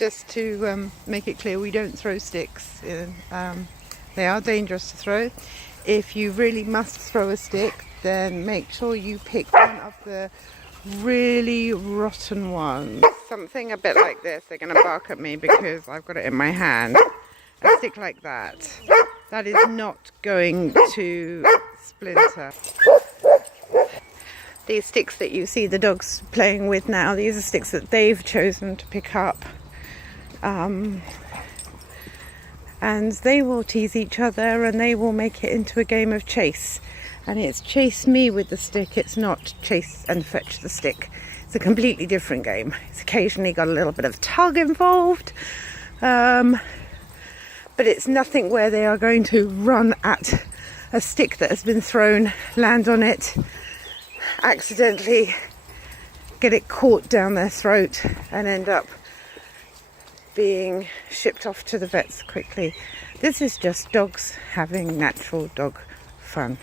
just to make it clear, we don't throw sticks. They are dangerous to throw. If you really must throw a stick, then make sure you pick one of the really rotten ones. Something a bit like this. They're going to bark at me because I've got it in my hand. A stick like that. That is not going to splinter. These sticks that you see the dogs playing with now, these are sticks that they've chosen to pick up. And they will tease each other and they will make it into a game of chase. And it's chase me with the stick, it's not chase and fetch the stick. It's a completely different game. It's occasionally got a little bit of tug involved. But it's nothing where they are going to run at a stick that has been thrown, land on it, accidentally get it caught down their throat and end up being shipped off to the vets quickly. This is just dogs having natural dog fun.